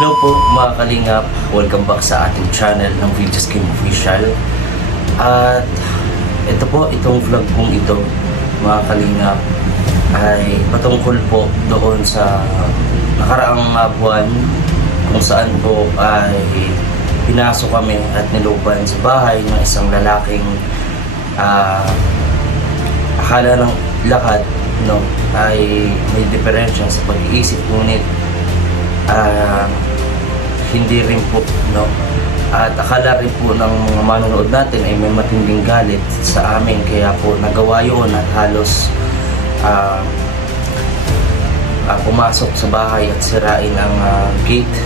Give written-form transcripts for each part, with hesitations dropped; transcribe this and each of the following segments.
Hello po mga kalingap, welcome back sa ating channel ng Videos Game Official. At ito po, itong vlog kong ito mga kalingap ay patungkol po doon sa nakaraang buwan kung saan po ay pinasok kami at nilupan sa bahay ng isang lalaking akala ng lahat ay may diferensya sa pag-iisip, ngunit hindi rin po at akala rin po ng mga manonood natin ay may matinding galit sa amin, kaya po nagawa yun at halos pumasok sa bahay at sirain ang gate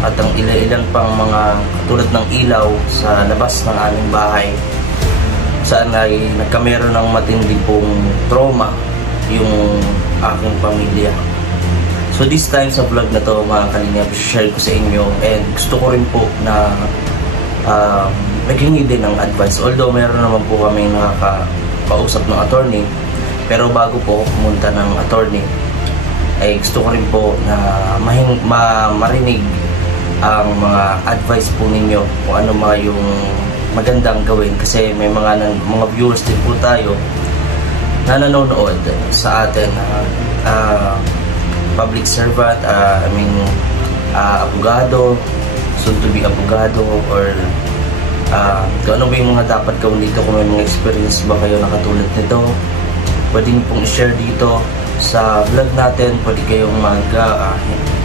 at ang ilan pang mga katulad ng ilaw sa labas ng aming bahay, saan ay nagkamero ng matindi pong trauma yung aking pamilya. So this time sa vlog na to mga kalingap, share ko sa inyo, and gusto ko rin po na naghingi din ng advice, although meron naman po kami nakakausap ng attorney, pero bago po pumunta ng attorney ay gusto ko rin po na marinig ang mga advice po ninyo kung ano mga yung magandang gawin, kasi may mga viewers din po tayo na nanonood sa atin, public servant, abogado, soon to be abogado, or kung ano ba yung mga dapat gawin dito, kung may mga experience ba kayo na katulad nito, pwede nyo pong i-share dito sa vlog natin. Pwede kayong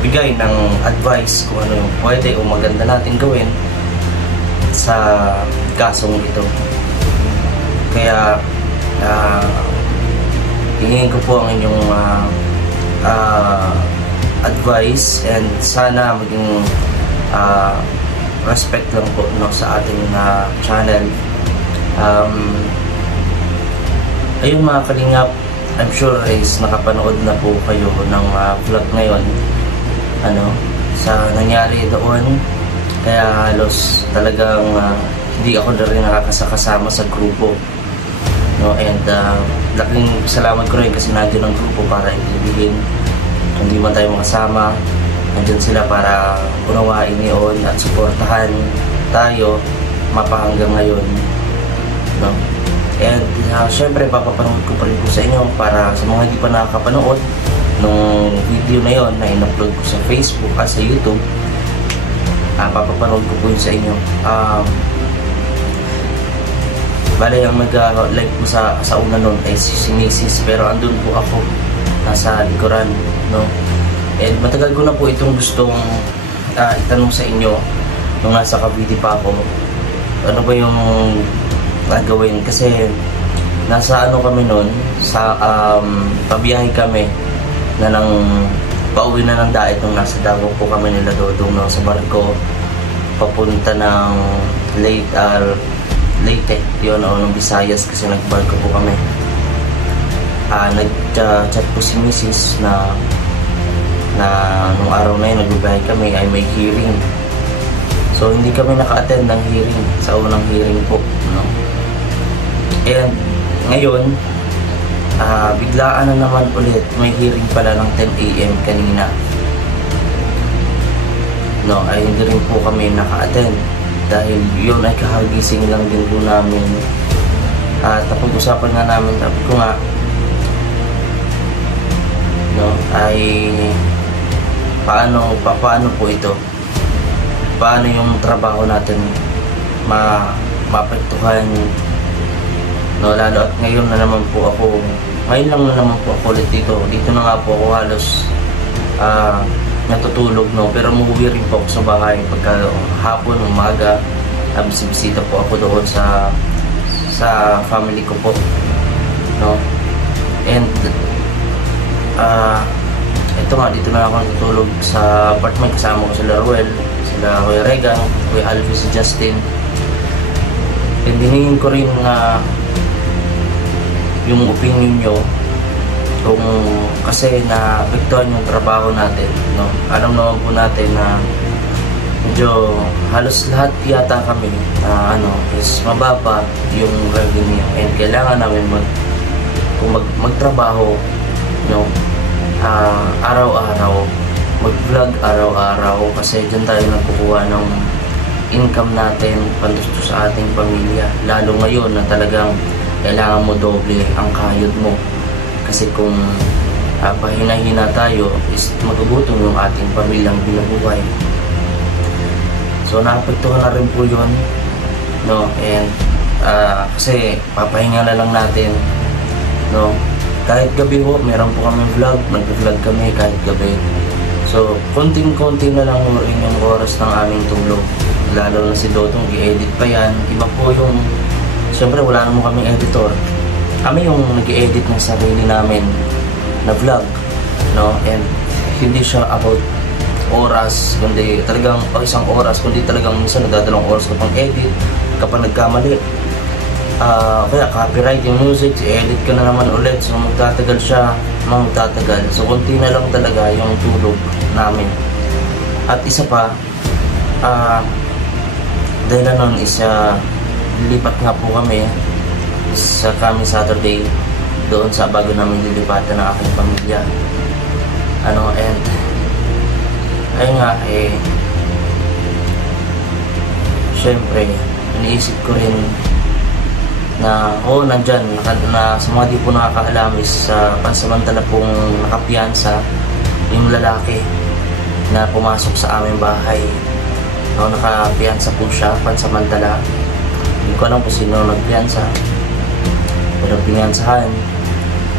bigay ng advice kung ano yung pwede o maganda natin gawin sa kasong ito. Kaya hingin ko po ang inyong advice, and sana maging respect lang po sa ating channel. Ayun mga kalingap, I'm sure is nakapanood na po kayo ng vlog ngayon sa nangyari doon, kaya halos talagang hindi ako na rin nakakasama sa grupo. And laking salamat ko rin kasi nandiyan ang grupo para ibigin. Hindi man tayo makasama, nandiyan sila para unawain yun at suportahan tayo mapahanggang ngayon. And syempre papapanood ko pa rin po sa inyo, para sa mga hindi pa nakakapanood nung video na yon na in-upload ko sa Facebook at sa YouTube, papapanood ko po yun sa inyo. Bale, ang nag-like po sa una nun ay si Mrs. pero andun po ako, nasa likuran, And matagal ko na po itong gustong itanong sa inyo nung nasa Cavite pa ako. Ano ba yung gagawin? Kasi nasa kami nun, sa pabiyahe kami na pauwi na ng Daet nung nasa Davao po kami nila Dodong sa barko papunta ng Leyte, yun, ng Visayas, kasi nagbarko po kami. Nag-chat po si Mrs. na nung araw na yun nagbibiyahe kami ay may hearing. So hindi kami naka-attend ng hearing, sa unang hearing po, And ngayon biglaan na naman ulit, may hearing pala ng 10 AM kanina. Ay hindi rin po kami naka-attend dahil yun ay kahagising lang din po namin. At napag-usapan nga namin, sabi ko nga ay paano po ito, paano yung trabaho natin mapektuhan, lalo at ngayon lang na naman po ako ulit dito na nga po ako halos natutulog, pero umuwi rin po ako sa bahay pagka hapon, umaga, bisita po ako doon sa family ko po, And ito nga, dito na ako natutulog sa apartment, kasama ko sila Ruel, sila Kuya Regan, Kuya Alvis, si Justin. And hiningin ko rin yung opinion nyo kasi na-apektuhan yung trabaho natin, Alam naman po natin na medyo halos lahat yata kami is mababa yung revenue, and kailangan namin magtrabaho araw-araw mag-vlog araw-araw kasi dyan tayo nagkukuha ng income natin pandusto sa ating pamilya. Lalo ngayon na talagang kailangan mo doble ang kayod mo. Kasi kung pahina-hina tayo is magugutom yung ating pamilyang binubuhay. So naapektuhan na rin po yun, no? And kasi papahinga na lang natin, no? Kahit gabi po, meron po kami vlog, nag-vlog kami kahit gabi. So konting-konti na lang rin yung oras ng aming tulog. Lalo na si Dodong, i-edit pa yan. Iba po yung, siyempre wala naman kaming editor. Kami yung nag-i-edit ng sarili namin na vlog, no? And hindi siya about oras, kundi talagang isang oras, kundi talagang minsan nagdadalawang oras ka pang edit kapag nagkamali. Kaya copyright yung music, i-edit ka na naman ulit, so magtatagal siya, magtatagal. So konti na lang talaga yung tulog namin. At isa pa, dahil na nun is lilipat nga po kami sa coming Saturday doon sa bago namin lilipatan ng aking pamilya. And ayun nga, syempre iniisip ko rin na nandyan na sa mga di po nakakaalam is pansamantala pong nakapiyansa yung lalaki na pumasok sa aming bahay. Nakapiyansa po siya pansamantala. Hindi ko alam kung sino nagpiyansa pero pinyansahan.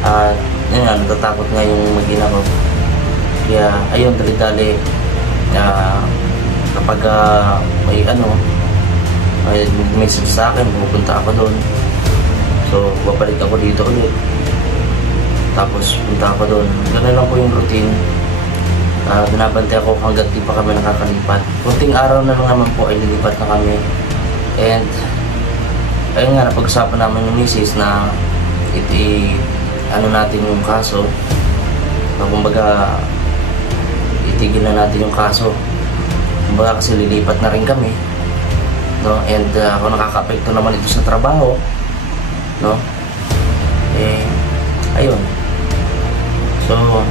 At yun nga, natatakot nga yung mag-ina ko. Kaya ayun, dali-dali kapag may message sa akin, pupunta ako doon. So babalik ako dito ulit, tapos punta ako doon. Ganun lang po yung routine. Binabantay ako hanggang di pa kami nakakalipat. Kunting araw na lang naman po ay lilipat na kami. And ayun nga, napag-usapan namin yung misis na natin yung kaso. Kumbaga itigil na natin yung kaso. Kumbaga kasi lilipat na rin kami, no? And kung nakaka-apekto naman ito sa trabaho, no? Ayun. So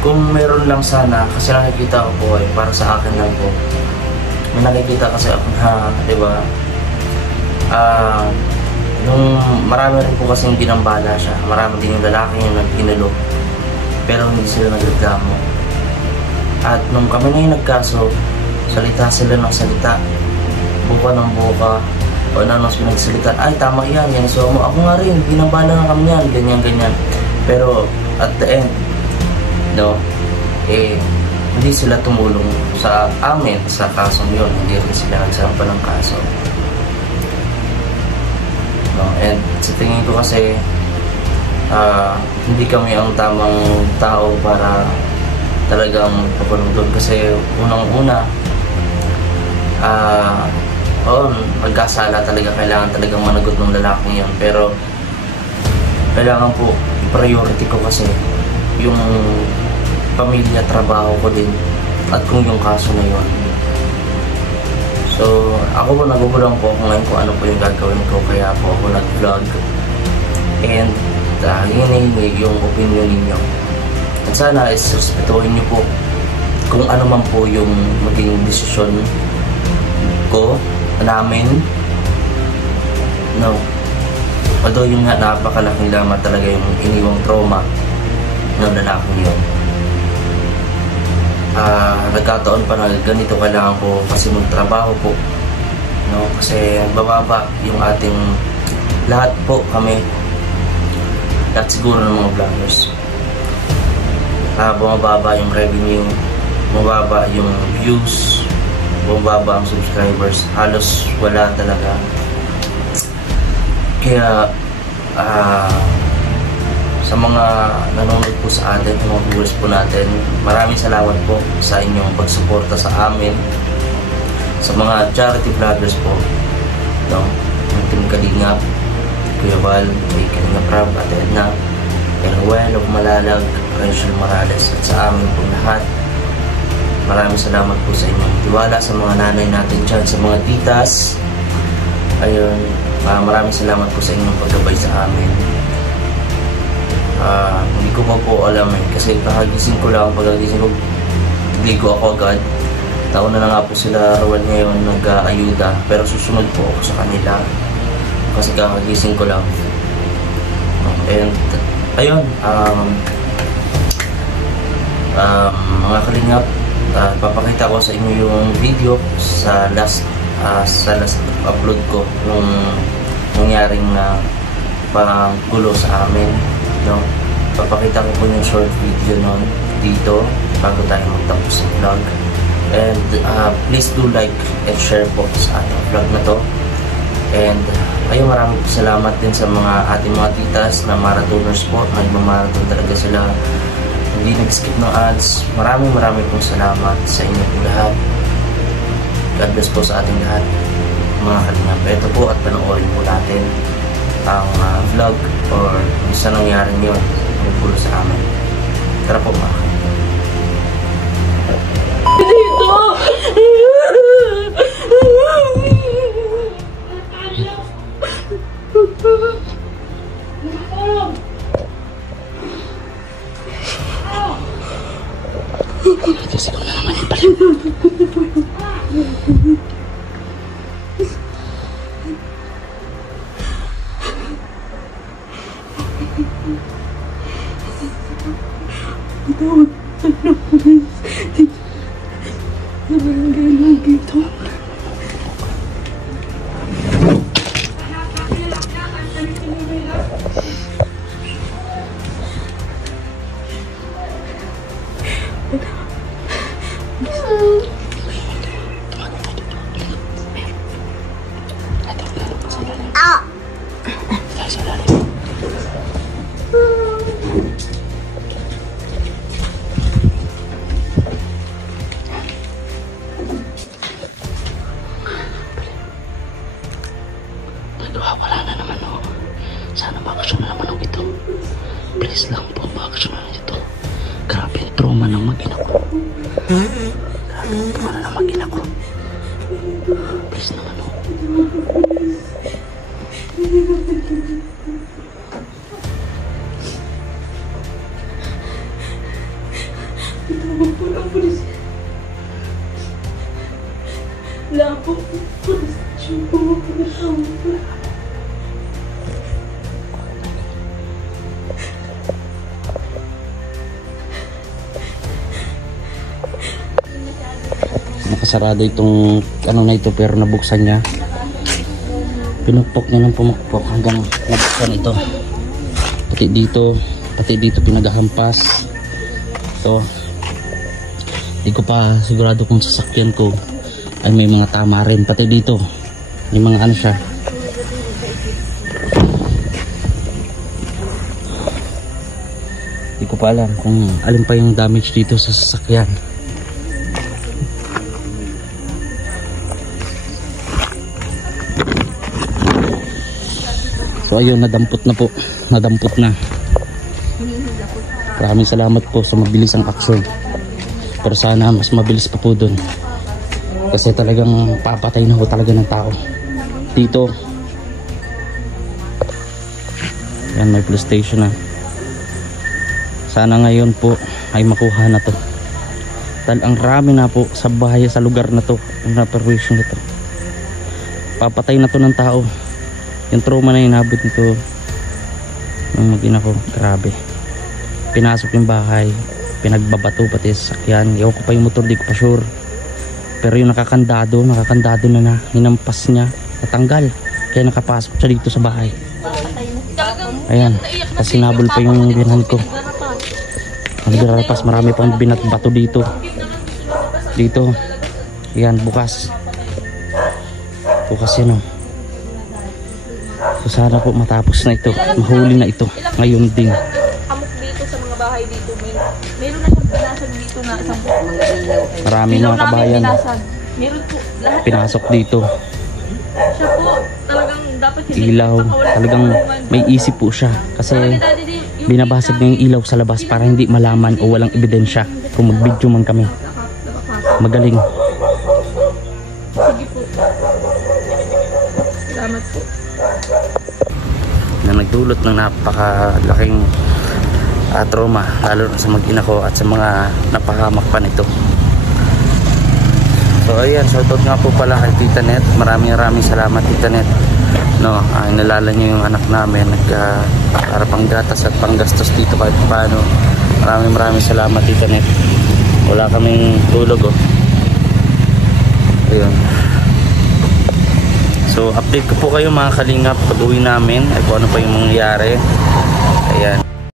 kung meron lang sana, kasi nakikita ko po para sa akin lang po, may nakikita kasi ako na, di ba, yung marami rin po kasing binambala siya. Marami din yung lalaki yung nagpinulo pero hindi sila nagreklamo. At nung kami na yung nagkaso, salita sila ng salita, buka ng buka, o nanos pinagsalita, ay tama yan, yan so mo, ako nga rin, binambala nga kami yan, ganyan. Pero at the end, no, hindi sila tumulong sa amin sa kasong yun. Hindi rin sila nagsampa ng kaso, no? And sa tingin ko kasi hindi kami ang tamang tao para talagang papunong doon. Kasi unang-una, magkasala talaga, kailangan talagang managot ng lalaking yun. Pero kailangan po, priority ko kasi yung pamilya, trabaho ko din, at kung yung kaso na yun. So ako po, nagugulang po ako ngayon kung ano po yung gagawin ko, kaya po ako nag-vlog. And hinihingi yung opinion ninyo. At sana is respetuhin nyo po kung ano man po yung maging desisyon ko, namin, no? Although yung napakalaking lamat talaga yung iniwang trauma ng lalaking yun. Nagkataon pa na ganito kailangan ko kasi magtrabaho po, no? Kasi bababa yung ating lahat po kami, lahat siguro ng mga vloggers. Bumababa yung revenue, bumababa yung views, bumababa ang subscribers, halos wala talaga. Kaya sa mga nanonood po sa atin, mga viewers po natin, maraming salamat po sa inyong pagsuporta sa amin, sa mga charity vloggers po, no? Yung Team Kalingap, Kuya Val, may Kalingap Rab, Ate Edna, Eluel of Malalag, Rachel Morales, at sa amin po lahat. Maraming salamat po sa inyong tiwala, sa mga nanay natin dyan, sa mga titas. Ayun, maraming salamat po sa inyong paggabay sa amin. Hindi ko pa po alam kasi pagkagising ko lang, pagkagising ko nagligo ako agad. Taon na nga po sila Rowan ngayon nag-ayuda, pero susunod po ako sa kanila kasi kakagising ko lang. And ayun, mga kalingap, papakita ko sa inyo yung video sa last upload ko nung nangyaring panggulo sa amin, no? Papakita ko po yung short video nun dito bago tayo magtapos sa vlog. And please do like and share po sa vlog na to. And ayun, maraming salamat din sa mga ating mga titas na marathoners po. Nagmamarathon talaga sila, hindi nag-skip ng ads. Maraming pong salamat sa inyo po lahat. God bless po sa ating lahat, mga kalingap. Ito po, at panoorin po natin ang vlog or kung saan nangyari yun nagpulo sa amin. Tara po, mga kalingap. Dito! Kasi ko na naman yung pala. Sa barangay ng dito. Wala na naman, oh. Sana ma-action na naman ito. Please lang po, ma-action na ito. Grabe, trauma ng mag-ina ko. Grabe, trauma na ng mag-ina ko. Please naman, oh. Tawag po ng pulis. Wala po. Pulis. Nakasarado itong ano na ito, pero nabuksan niya. Pinukpok niya ng pumukpok hanggang nabuksan ito. Pati dito pinagahampas. So, di ko pa sigurado kung sasakyan ko ay may mga tama rin. Pati dito may mga ano siya. Di ko pa alam kung alin pa yung damage dito sa sasakyan. So ayun, nadampot na po. Nadampot na. Maraming salamat po sa mabilisang aksyon. Pero sana mas mabilis pa po dun. Kasi talagang papatay na ho talaga ng tao. Dito. Yan, may police station na. Sana ngayon po ay makuha na to. Dahil ang rami na po sa bahay, sa lugar na to. Ang na-permission na to. Papatay na to ng tao. Yung trauma na inabot nito ng mag-ina ko, grabe. Pinasok yung bahay, pinagbabato pati sa sakyan. Ewan ko pa yung motor, di ko pa sure. Pero yung nakakandado na hinampas niya, natanggal. Kaya nakapasok siya dito sa bahay. Ayan, kasi nabol pa yung binhan ko. Naglarapas, marami pang binatbato dito. Dito. Ayan, bukas. Bukas yan, oh. So sana po matapos na ito, mahuli na ito ngayon din. Amok dito sa mga bahay dito, meron na siyang binasag dito na isang Marami mga kabayan meron po lahat pinasok dito. siya po talagang dapat hindi Ilaw, talagang may isip po siya kasi binabasag niya yung ilaw sa labas para hindi malaman o walang ebidensya kung mag-video man kami. Magaling. Sige po. Salamat po. Na nagdulot ng napakalaking trauma lalo sa mag-ina ko at sa mga napahamak pa nito. ayan, shoutout nga po pala kay Tita Net. Maraming salamat Tita Net. No, inalala niyo yung anak namin para panggatas at panggastos dito kahit paano. Maraming salamat Tita Net. Wala kaming tulog oh. Ayun. So update ko po kayo mga kalingap pag uwi namin ay kung ano pa yung mangyayari. Ayan.